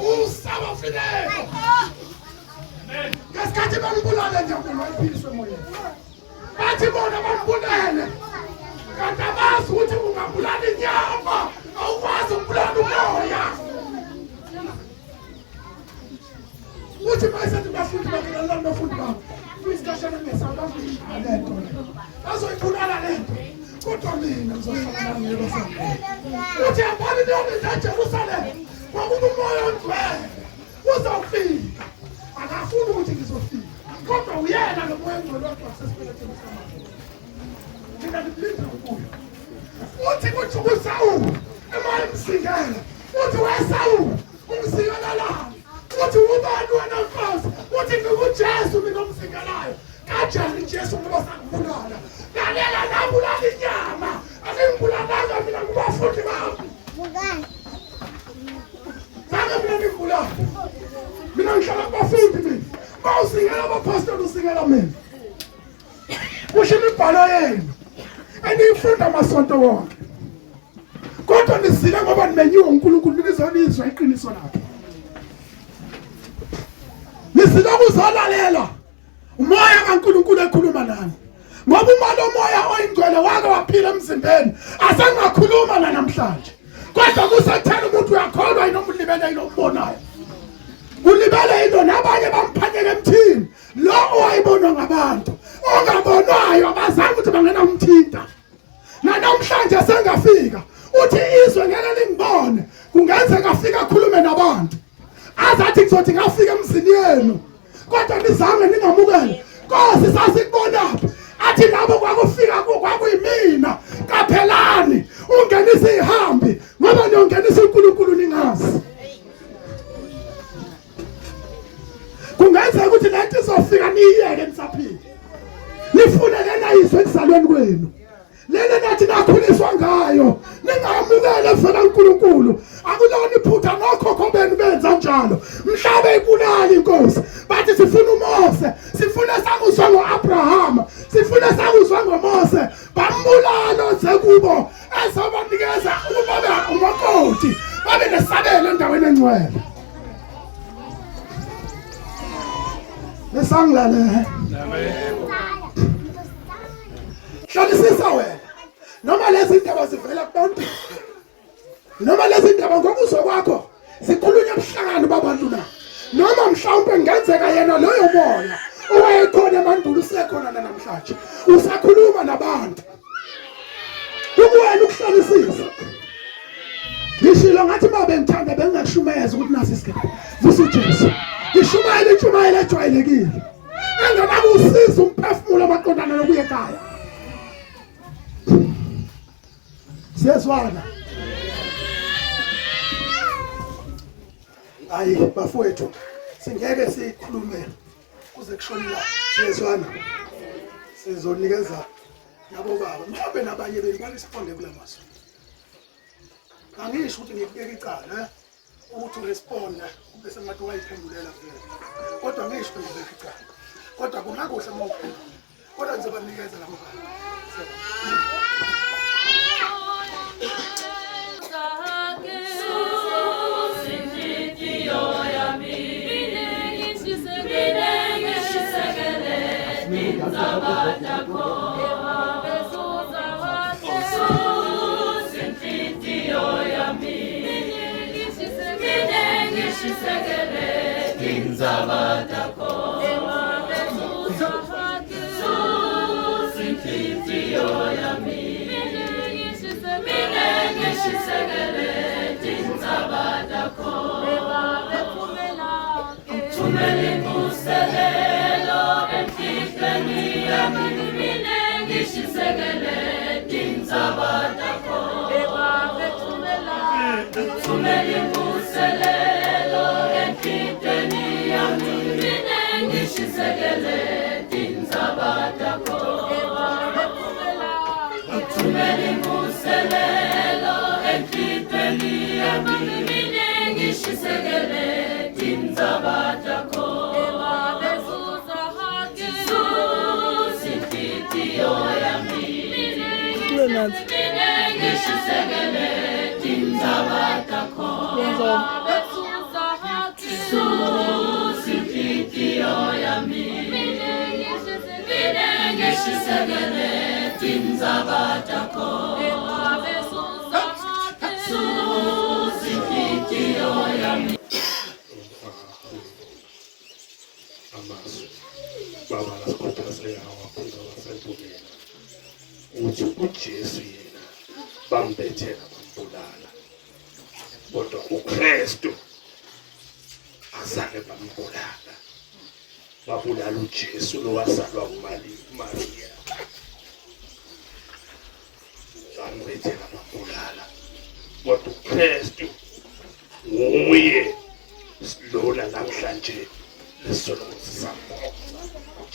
Usaba finele. Ngesikhathi bambulala nje uNkulunkulu wayiphiliswe emoyeni. Bathi bona bambulele. Kanti abazi ukuthi ungabulala inyama, awukwazi ukubulala umoya. Uthi mayisethi bafundi bakela bafundi babo. Kwisikashana ngesabafuni lento. Bazoyibulala lento. Kodwa mina ngizohlala ngeke sangene. Uthi abani noma eJerusalem. Kwakuba umoya ongcwele. Uzofika. Akafuni ukuthi ngizofika. Kodwa uyena lo moya ongcwele wasesibelethweni samanje. Mina ngiblinda kuyo. Uthi kuthi uSawulu emoya emsingela. Uthi weSawulu umsingela la. Uthi ubani wena Nkosi? Uthi ngikuJesu mina omsingelayo. Kanjani Jesu ngoba sakubulala? Lalela nabulala inyama. Angibulala mina kubafundi bami. Mngani. Sanga mina ngibulala. Mina ngihlala kubafundi mina. Bawusingela abapostoli usingela mina. Kusho imibhalo yenu. Enifunda amasonto wonke. Kodwa nisile ngoba nimenyiwe uNkulunkulu nizonizwa iqiniso lakhe. Nisile ukuzolalela umoya kaNkulunkulu ekhuluma nani. Ngoba umalo umoya oyingcwele wake waphila emzimbeni asengakhuluma namhlanje. Kodwa kusathela umuntu uyakholwa inomlibele inombonayo. Ulibele into nabanye bamphanyeka emthini. Lo owayibonwa ngabantu ongabonwayo abazange ukuthi bangena umthinta. Namhlanje sengafika uthi izwe ngeke lingibone kungenzeka afika akhulume nabantu. Azathi kuzothi ngafika emzini yenu kodwa nizange ningamukele. Nkosi sasikubonaphi athi labo kwakufika kwakuyimina kaphelani ungenisa ihambi ngoba niyongenisa uNkulunkulu ningazi. Kungenzeka ukuthi lento izofika niyiyeke nisaphila. Nifune lena izwe ekuzalweni kwenu. Lena nathi nakhuliswa ngayo. Ningamukele vela uNkulunkulu. Akulona iphutha nokhokho benu benza njalo. Mhlabe ibulali inkosi. Bathi sifuna uMose, sifuna sakuzwa ngoAbraham, sifuna sakuzwa ngoMose. Bambulalo zekubo esabanikeza ukuba babe umakoti. Babe nesabelo endaweni engcwele. Nesangilale. Hlolisisa wena. Noma lezi ndaba zivela kubantu. Noma lezi ndaba ngokuzwa kwakho sikhulunywa ebuhlakani babantu na. Noma mhlawumbe ngenzeka yena loyo moya owayekhona emandulo usekhona namhlanje. Usakhuluma nabantu. Ukuwena ukuhlolisisa. Ngishilo ngathi babe ngithanda bengakushumeza ukuthi nasi isikhathi. Vusa uJesu. Ngishumayela intshumayelo ejwayelekile. Engenakusiza umphefumulo amaqondana nokuya ekhaya. Siyezwana. Hayi bafowethu singeke sikhulume kuze kushonela. Siyezwana. Sizonikeza nabo baba mhlawumbe nabanye benu balisponde kula mazwi. Angisho ukuthi ngikubeka icala ukuthi uresponda bese ngathi wayiphendulela vele. Kodwa ngisho ngibeka icala. Kodwa kungakuhle mawuphendula. Kodwa ngizobanikeza labo baba. Baba lasikhuthazela abafundi abasempumela uthi uJesu yena bambethela bambulala kodwa uKristu azange bambulala babulala uJesu lowazalwa uMaria bambethela bambulala kodwa uKristu nguye silona namhlanje lesolomoni sakho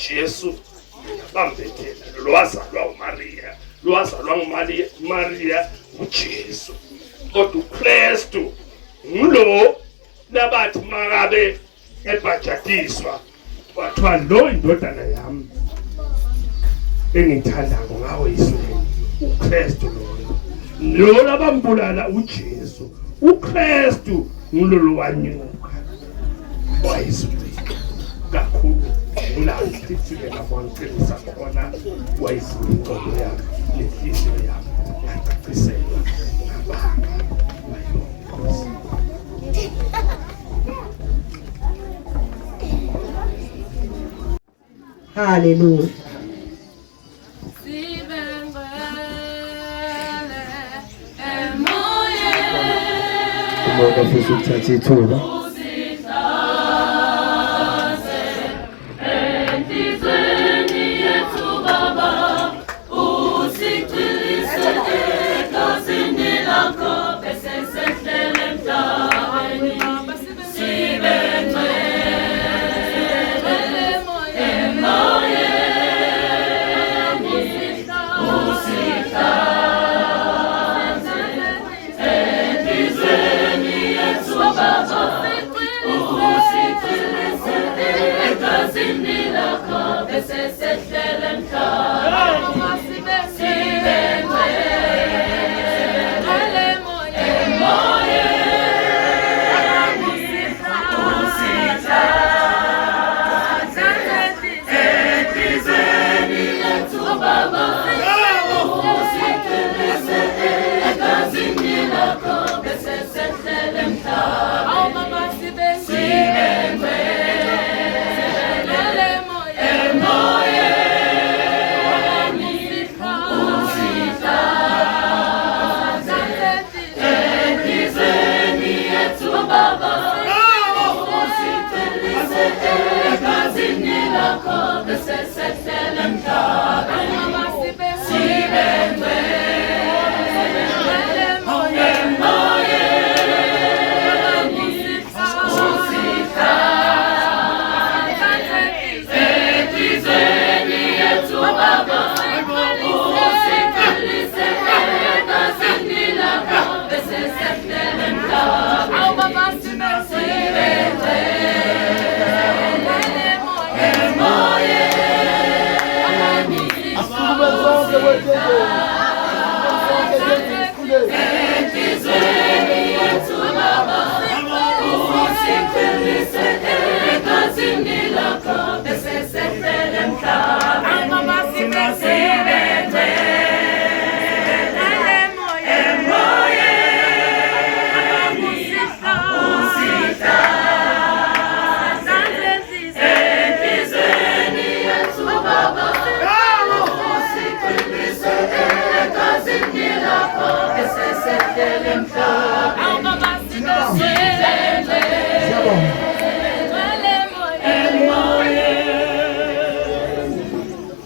Jesu bambethela lwazalwa uMaria lwazalwa uMaria uJesu kodwa uKristu ngulo labathi makabe ebhajatiswa wathiwa lo indodana yami engithandako ngawe Israyeli uKristu lo labambulala uJesu uKristu ngulo wanyuka wayizulu kakhulu ulapho sifike ngabonqinisa khona wayizulu inqondo yakhe nenhliziyo yakhe yacaciselwa ngabanga bayonkosi. Hallelujah. Ngoba futhi ukuthatha ithuba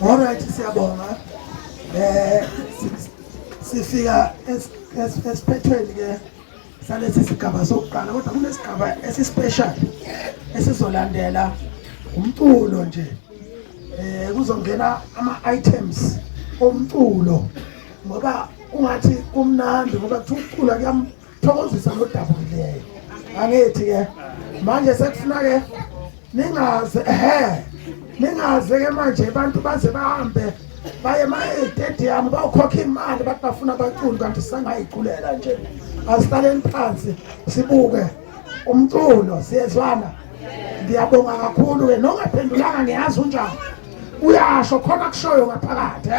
Alright, siyabonga. Sifika esiphethweni ke salesi sigaba sokuqala kodwa kunesigaba esispecial esizolandela umculo nje. Kuzongena ama-items omculo ngoba ungathi kumnandi ngoba kucula kuyamthokozisa nodabukileyo. Angithi ke manje sekufuna ke ningaze ke manje abantu baze bahambe baye stadium bayokhokha imali bathi bafuna abaculi kanti sangayiculela nje. Asiqaleni phansi sibuke umculo siyezwana. Ngiyabonga kakhulu ke nongaphendulanga ngiyazi unjani. Uyasho khona kushoyo ngaphakathi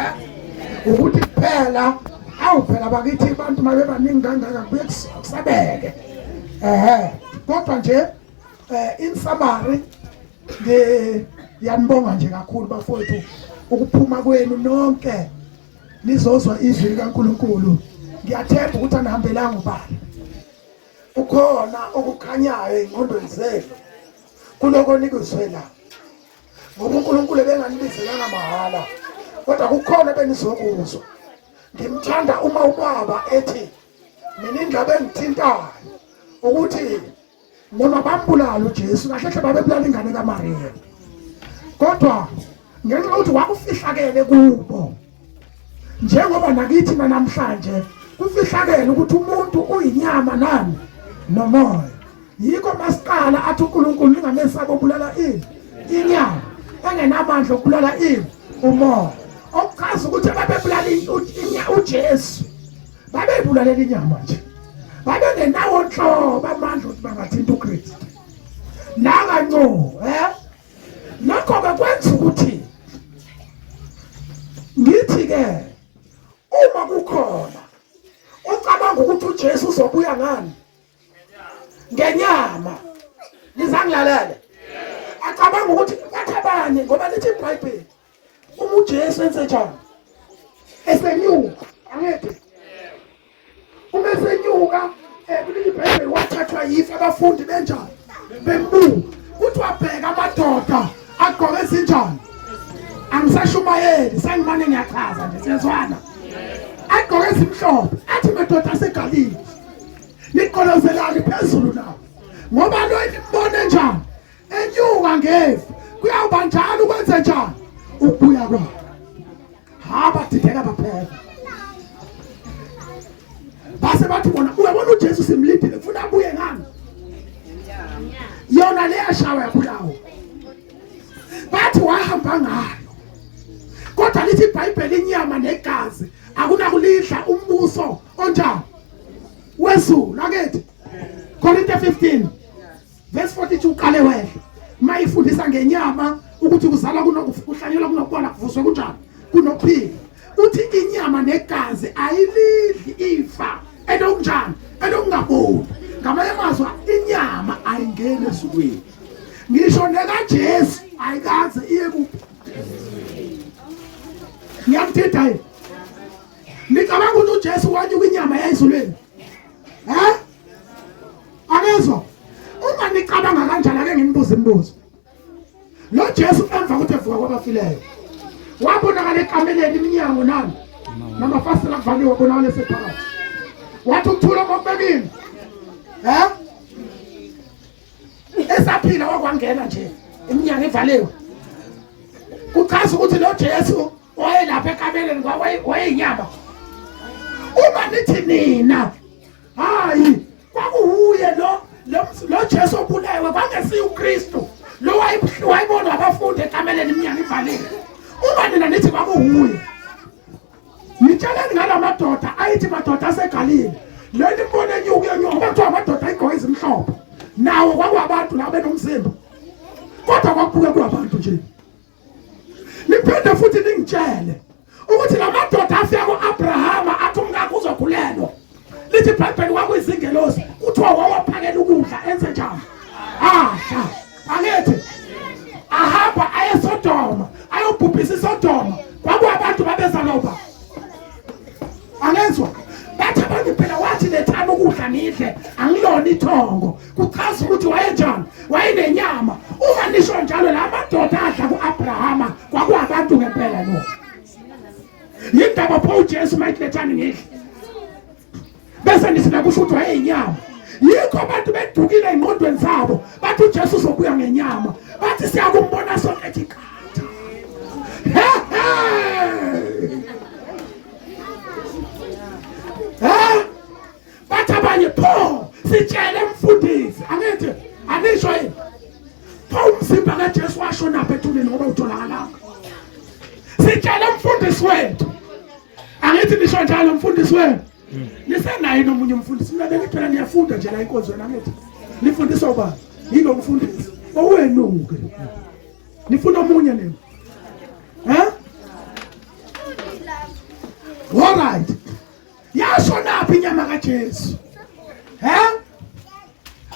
ukuthi kuphela awuphela bakithi abantu mabe baningi kangaka kubuye kusabeke. Kodwa nje in summary ngiyanibonga nje kakhulu bafowethu ukuphuma kwenu nonke nizozwa izwi likaNkulunkulu. Ngiyathemba ukuthi anihambelanga ubani. Ukhona okukhanyayo engqondweni zenu kuloko nikuzwela. Ngoba uNkulunkulu benganibizelanga mahala kodwa kukhona benizokuzwa. Ngimthanda uma ubaba ethi mina indaba engithintayo ukuthi noma bambulala uJesu kahle hle babebulala ingane kaMariya. Kodwa ngenxa yokuthi wakufihlakele kubo. Njengoba nakithi namhlanje kufihlakele ukuthi umuntu uyinyama nani nomoya. Yiko masiqala athi uNkulunkulu ningamesaba obulala inyama engenamandla okubulala umoya. Okuchaza ukuthi babebulala uJesu babebulalela inyama nje. Babengenawo nhlobo amandla ukuthi bangathinta uKristu. Nakanco lokho bekwenza ukuthi ngithi ke uma kukhona ucabanga ukuthi uJesu uzobuya ngani ngenyama nizangilalele acabanga ukuthi bathabanye ngoba lithi iBhayibheli uma uJesu enze njani esenyuka angithi uma esenyuka kulithi iBhayibheli wathathwa yifa abafundi benjani bembuka kuthi wabheka amadoda agqoke ezinjani angisashumayeli sengimane ngiyachaza nje siyazwana agqoke ezimhlophe athi madoda aseGalile niqolozelani phezulu nawo ngoba lo enibone njani enyuka ngefu kuyawuba njalo ukwenze njani ukubuya kwakhe haba dideka baphela base bathi bona uyabona uJesu simlindile ufuna abuye ngani yona le yashawa yakulawo bathi wahamba ngayo kodwa lithi iBhayibheli inyama negazi akunakulidla umbuso onjani wezulu akethi Korinte 15 verse 42 qale wehle mayifundisa ngenyama ukuthi kuzala kuhlanyelwa kunokubona kuvuswe kunjani kunophila uthi inyama negazi ayilidli ifa enokunjani enokungaboni ngamanye amazwi inyama ayingene ezulwini ngisho nekaJesu ayikaze iye kuphi ngiyamthetha yini nicabanga ukuthi uJesu wanyuka inyama yayizulwini akezwa uma nicabanga kanjani ake ngimbuze imibuzo lo Jesu emva ukuthi evuka kwabafileyo wabonakala ekameleni iminyango nani namafasitela kuvaliwe wabonakala sephakathi wathi ukuthula ngokubekini esaphila wakwangena nje iminyango ivaliwe kuchaza ukuthi lo Jesu wayelapha ekameleni wayeyinyama uma nithi nina hayi kwakuhuye lo Jesu obulawe kwangesiyo uKristu lo wayibona abafundi ekameleni iminyango ivaliwe uma nina nithi kwakuhuye nitsheleni ngalamadoda ayithi madoda aseGalile leli mbone enyuka ngoba kuthiwa amadoda ayigqoke ezimhlophe nawo kwakuwabantu labo benomzimba kodwa kwakubuke kuwabantu nje niphinde futhi ningitshele ukuthi lamadoda afika kuAbrahama athi umkakhe uzokhulelwa lithi iBhayibheli kwakuyizingelosi kuthiwa wawaphakela ukudla enze njani angithi ahamba ayeSodoma ayobhubhisa iSodoma kwakuwabantu babezaloba angezwa bathi abantu phela wathi lethana ukudla nidle angilona ithongo kuchaza ukuthi wayenjani wayenenyama uma nisho njalo la madoda adla kuAbrahama kwakuwabantu ngempela no yindaba pho uJesu mayilethana ngidle bese nisina kusho ukuthi wayeyinyama yikho abantu bedukile engqondweni zabo bathi uJesu uzobuya ngenyama bathi siyakumbona sonke ikhatha bathi abanye pho sitshele mfundisi angithi anisho yini pho umzimba kaJesu washona phethuleni ngoba utholakala sitshele mfundisi wethu angithi nisho njalo mfundisi wethu nisenayo nomunye umfundisi mina bengiphela ngiyafunda nje la inkonzo yena ngithi nifundiswa ubani yilo mfundisi owenuke nifuna omunye nini all right yasho naphi inyama kaJesu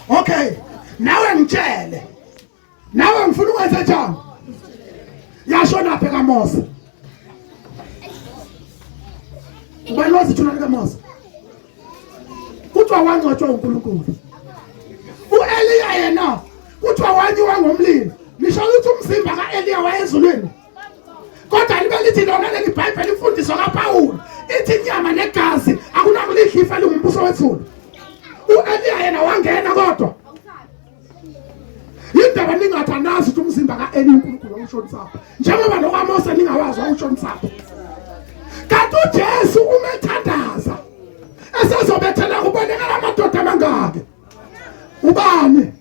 okay nawe ngitshele nawe ngifuna ukwenza njani yasho naphi kaMose ubani wazi thuna kaMose kuthiwa wangcwatshwa uNkulunkulu uEliya yena kuthiwa wanyiwa ngomlilo nisho ukuthi umzimba kaEliya wayezulwini kodwa libe lithi lona leli iBhayibheli ifundiswa kaPawulu ithi inyama negazi akunakulidlifa lingumbuso wethulu uEliya yena wangena kodwa indaba ningathanazi ukuthi umzimba kaEliya uNkulunkulu ushonsapha njengoba nokaMose ningawazi ushonsapha kanti uJesu umethandaza esezobethela kubonekala amadoda amangaki ubani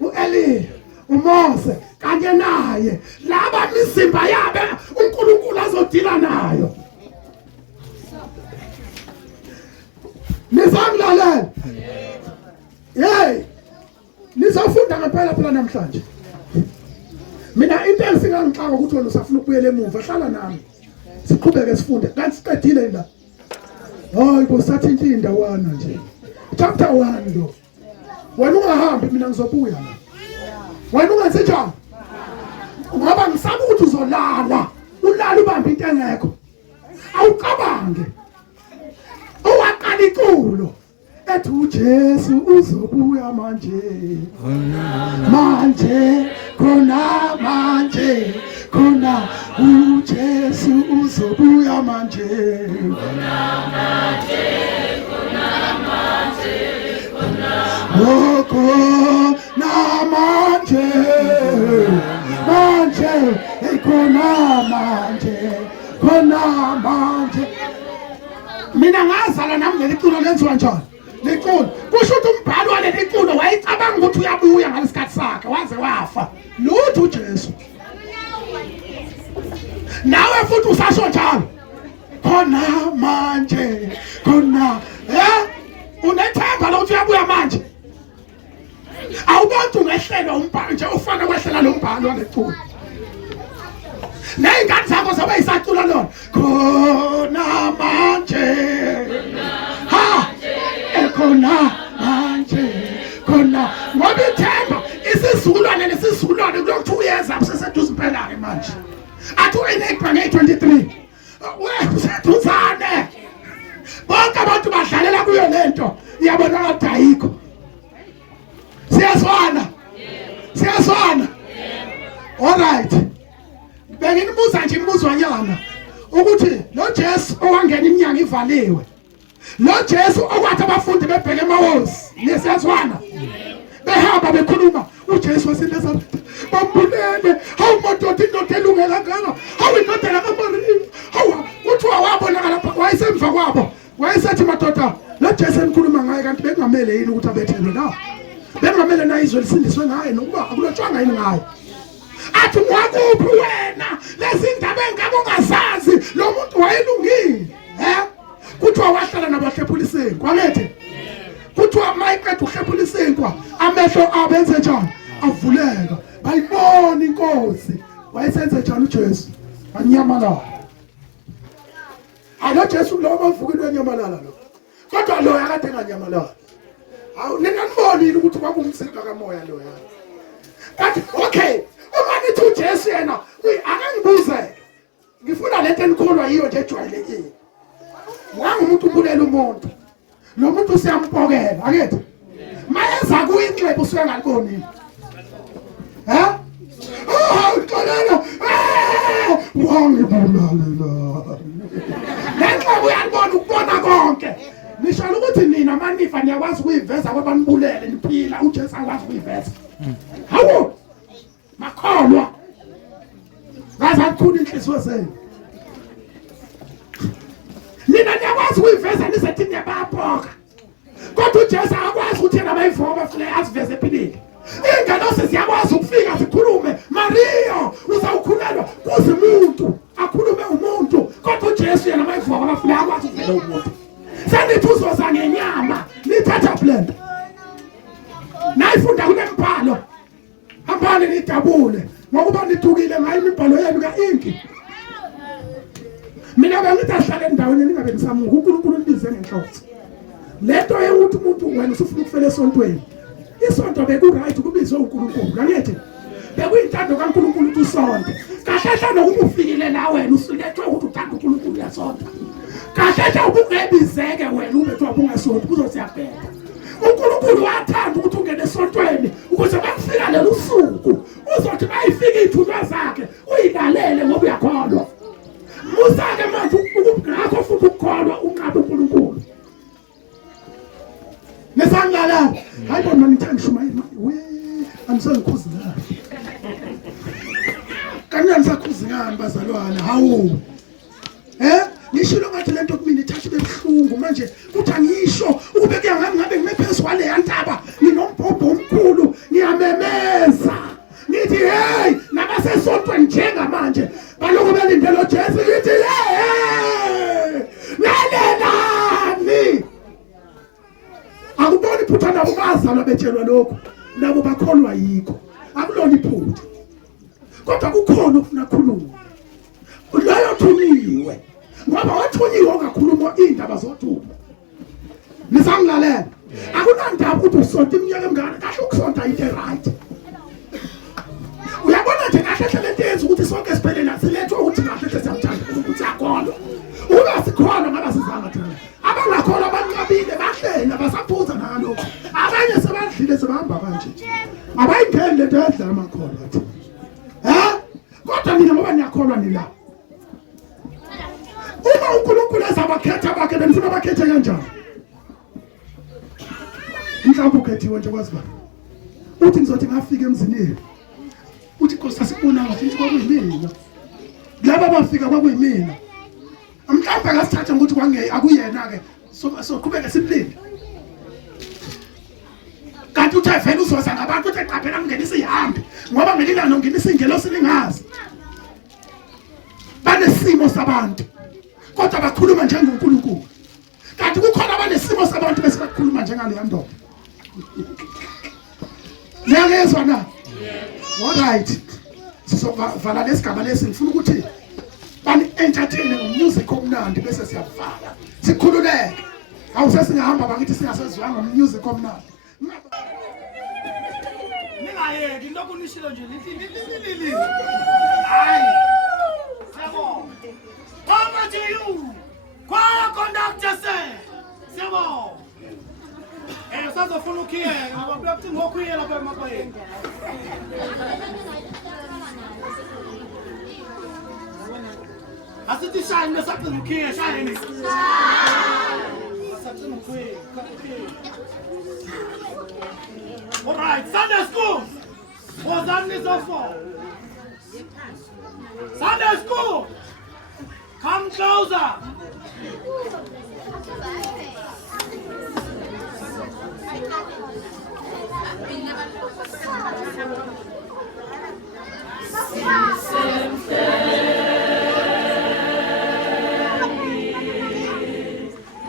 uEliya uMose kanye naye laba imizimba yabe uNkulunkulu azodila nayo nizangilalela hey nizofunda ngempela phela namhlanje mina into engingangixaka ukuthi wena usafuna ukubuyela emuva hlala nami siqhubeke sifunde kanti siqedile la hayi bosathi indawana nje chapter 1 lo wena ungahambi mina ngizobuya la wena ungenze njani ngoba ngisaba ukuthi uzolala ulala ubambe into engekho awucabange owaqala iculo ethi uJesu uzobuya manje manje khona manje khona uJesu uzobuya manje khona manje khona manje khona khona manje manje khona manje khona manje mina ngazala nami leli culo lenziwa njani liculo kusho ukuthi umbhalo waleli culo wayicabanga ukuthi uyabuya ngalesikhathi sakhe waze wafa lutho uJesu nawe futhi usasho njalo khona manje khona unethemba lokuthi uyabuya manje awubontu ngehlelo umbhalo nje ufana kwehlela lo mbhalo waleculo neyingane zakho zobe isacula lona khona manje ha khona manje khona ngoba ithemba isizukulwane nesizulwane kulokhu uyeza useseduze impela ke manje athi uyinepha nge23 wesetuzane bonke abantu badlalela kuyo lento iyabona ukuthi ayikho siyazwana all right benginibuza nje imbuzwanyana ukuthi lo Jesu owangena iminyaka ivaliwe lo Jesu okwathi abafundi bebheke emawozi nesiyazwana behamba bekhuluma uJesu waseNazaretha bambulele hawu madoda indoda elungela ngaka hawu indodana kaMariya hawu kuthiwa wabonakala lapha wayesemva kwabo wayesethi madoda lo Jesu enikhuluma ngaye kanti bekungamele yini ukuthi abethelwe na bekungamele na izwe lisindiswe ngaye nokuba akulotshwanga yini ngaye athi wakuphi wena lezi ndaba engabo ungazazi lo muntu wayelungile kuthiwa wahlala nabahlephula isinkwa angethe kuthiwa mayiqeda uhlephula isinkwa amehlo abenze njani avuleka bayibona inkosi wayesenze njani uJesu anyamalala alo Jesu lo bavukile wenyamalala lo kodwa lo yakade enganyamalala awu ninganiboni ukuthi kwakumsika kamoya lo ya kanti okay uma nithi uJesu yena akangibuze ngifuna lento enikholwa yiyo nje ejwayelekile wangumuntu ubulela umuntu lo muntu siyampokela akethi mayeza kuyinxeba usuke ngaliboni uxolela wangibulalela lenxa uyalibona ukubona konke nishalo ukuthi nina manifa niyakwazi ukuyiveza kwabanibulele niphila uJesu akwazi ukuyiveza hawo makholwa ngazakhulu inhliziyo zenu nina niyakwazi ukuyiveza nisethi niyabaphoka kodwa uJesu akwazi ukuthi yena bayivoma bafuna asiveze ephilile ingane ziyakwazi ukufika zikhulume Maria uzawukhulelwa kuze umuntu akhulume umuntu kodwa uJesu yena bayivoma bafuna akwazi ukuvela umuntu senithuzo zangenyama nithatha blend nayifunda kunembhalo hamba ningabani nidabule ngokuba nidukile ngayo imibhalo yenu ka-inki. Mina bengithi ahlale endaweni ningabe nisamuka uNkulunkulu nibize ngenhloso. Lento yokuthi umuntu wena usufuna ukufela esontweni. Isonto beku-right kubizwe uNkulunkulu. Angithi bekuyintando kaNkulunkulu ukuthi usonte. Kahle nokuba ufikile la wena usulethwe ukuthi uthanda uNkulunkulu uyasonta. Kahle ubungebizeke wena ubethwa ubungasonti kuzosiyabheka. uNkulunkulu wathanda ukuthi ungene esontweni ukuze bakufika lelo suku uzothi bayifika ithunywa zakhe uyilalele ngoba uyakholwa. Musa-ke manje ngakho futhi ukukholwa unqabe uNkulunkulu. Nesangala hayi bona nithanda shumayeli we anisangikhuzi ngani. Kanjani sakhuzi ngani bazalwane hawu. Ngishilo ngathi lento kumina ithathe bebuhlungu manje kuthi angisho ukube kuyangami ngabe ngime phezulu kwale yantaba nginombhobho omkhulu ngiyamemeza ngithi hey nabasesontweni njengamanje baloko belindelo Jesu ngithi hey nalelani akuboni iphutha nabo bazalwa betshelwa lokho nabo bakholwa yikho akulona iphutha kodwa kukhona okufuna khuluma loyo thuniwe ngoba wathunyiwe ngakhuluma indaba zothuma. Nisangilalela akunandaba ukuthi usonta iminyaka emingaka kahle ukusonta into right. Uyabona nje kahle lento yenza ukuthi sonke siphelele silethwe ukuthi kahle siyamthanda ukuthi akholwa. Uma sikhona ngaba sizanga thina. Abangakholwa abanqabile bahlele abasaphuza nalokho. Abanye sebadlile sebahamba kanje. Abayingeni lento yadla amakholwa athi. Kodwa mina ngoba ngiyakholwa nila. Uma uNkulunkulu ezabakhetha bakhe benifuna bakhethe kanjani? Mhlawumbe ukhethiwe nje kwazi ba. Uthi ngizothi ngafika emzini yenu. Uthi Nkosi asibona ngathi into kwakuyimina. Laba bafika kwakuyimina. Mhlawumbe ngasithatha ukuthi kwangeke akuyena ke. So qhubeke simlinde. Kanti uthe vele uzoza ngabantu uthi qaphela ngingenisa ihambi ngoba ngelila nongenisa ingelosi lingazi. Banesimo sabantu. Kodwa bakhuluma njengoNkulunkulu. Kanti kukhona abanesimo sabantu bese bakhuluma njengaleya ndoda. Ngiyezwa na? All right. Sizovala lesigaba lesi ngifuna ukuthi bani entertain ngomusic omnandi bese siyavala. Sikhululeke. Awusesingahamba bakithi singasezwanga ngomusic omnandi. Ningayeki into kunishilo nje lithi. Hayi. Siyabonga. Over to you. Choir conductor say. Siyabonga. Usazofuna ukhiye ngoba kuthi ngokhuye lapha emakhayeni. Asithi shine nesaqina ukhiye shine. Asaqina ukhiye. All right, Sunday school. Was on this offer. Sunday school. Come closer.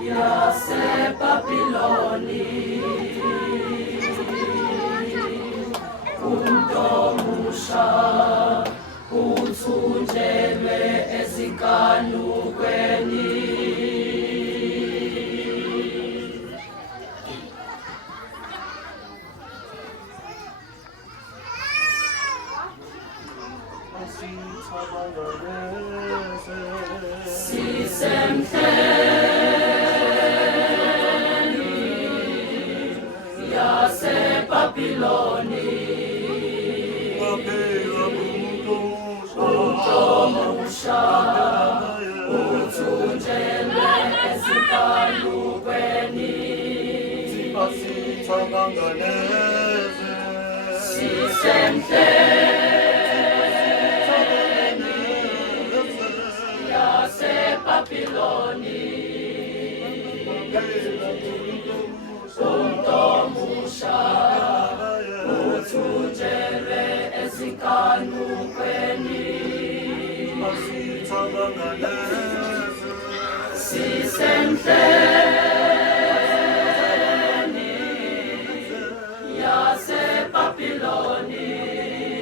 Yase Papiloni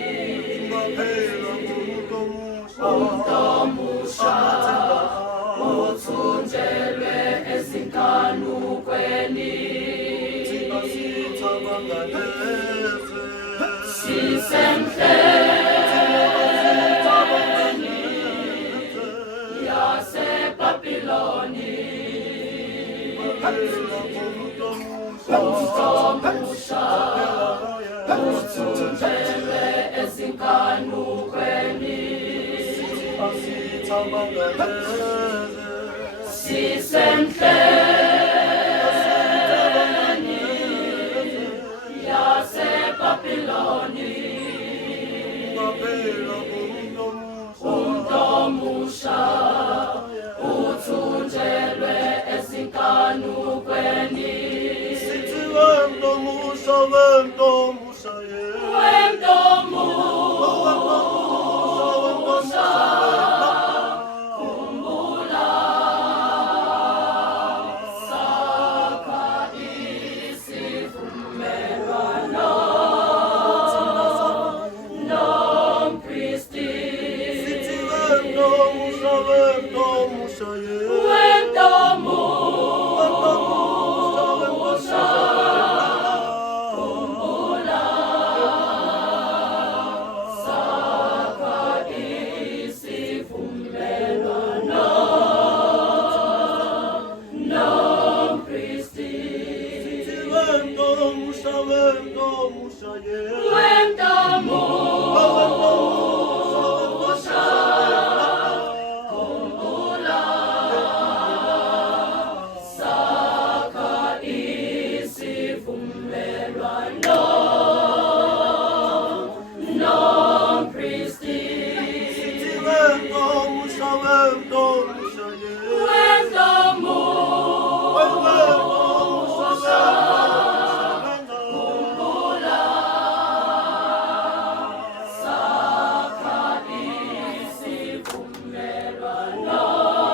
uthunjelwe ezinkanukweni sisemhleni yaseBabiloni umusha uthunjelwe ezinkanukweni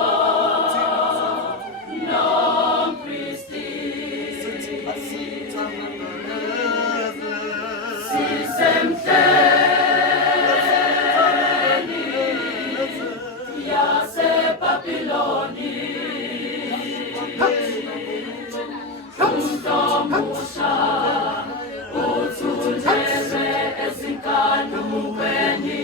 sisemhleni yaseBabiloni umusha uthunjelwe ezinkanukweni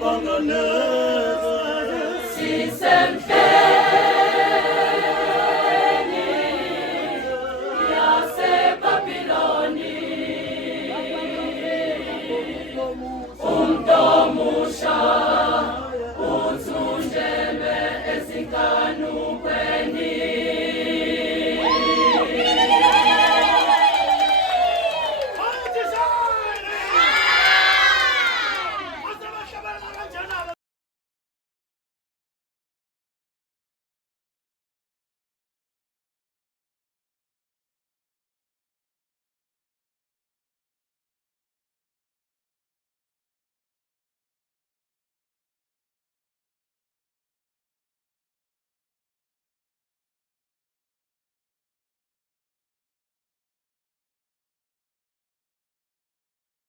Bangale